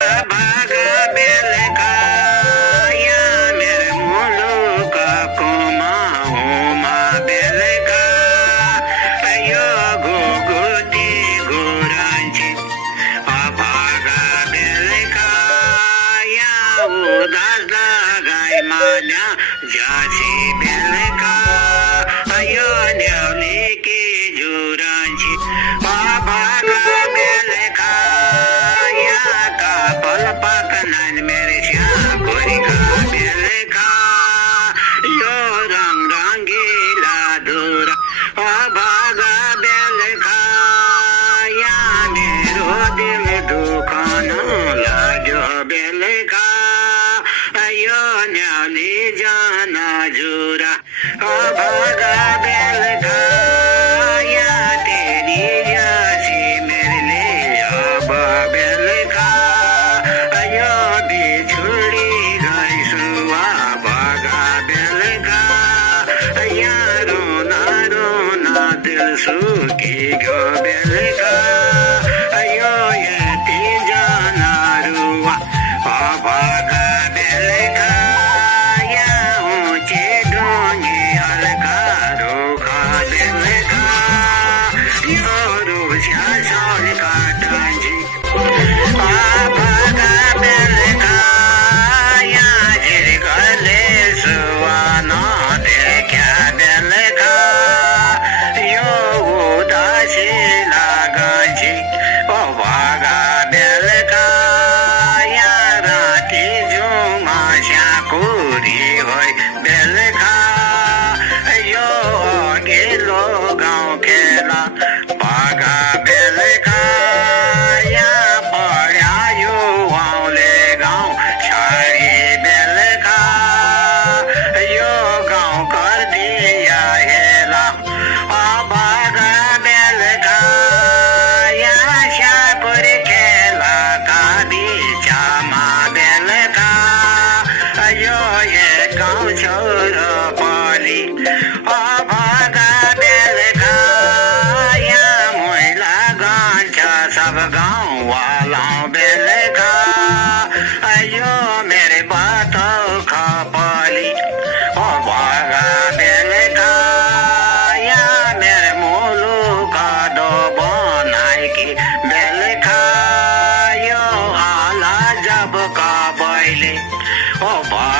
भागा बेल खाया मेरे मुलुक कुमा हुमा बेल खा यो गुगुती गुरांची भागा बेल खाया उदास लगाई मान्या जासी बेल खा यो न्यावली की जुरांची भागा बेल खाया का पल पाकनान मेरे श्याम कोरी का बेल खा यो रंग रंगीला दूरा भागा बेल खाया मेरो दिल दुखान लाग्यो बेल खा यो न्याली जाना जुरा भागा बेल खाया तेरी जासी मेरे लिए अब बेल खा यो बिछुड़ी गई सुआ भागा बेल खा यहाँ रोना रोना दिल सुखी गयो बेल खा यो यति जाना रुआ भागा बेल खा यहाँ ऊँचे डोंगी हल्का रोखा बेल खा यो रुझा साल का डांजी भागा बेल खा यहाँ झिरकले सुवाना देखा बेल खा यो उदासी लागजी भागा बेल खा यहाँ राति जुमा श्याकुरी होइ बेल खा यो अघिल्लो गाउँ खेला भागा बेल खा यहाँ पढ्या युवाउले गाउँ छाडी बेल खा यो गाउँ करदिया हेला भागा बेल खा यहाँ श्याकुरी खेला का बिचामा बेल खा यो एक गाउँ छोरो पली भागा बेल खा यहाँ मैला गन्छ सब गाउँ वाला बेल खा यो मेरे बातों खपली भागा बेल खा यहाँ मेरे मुलुक दो बनाई की बेल खा यो आला जब का बैले भागा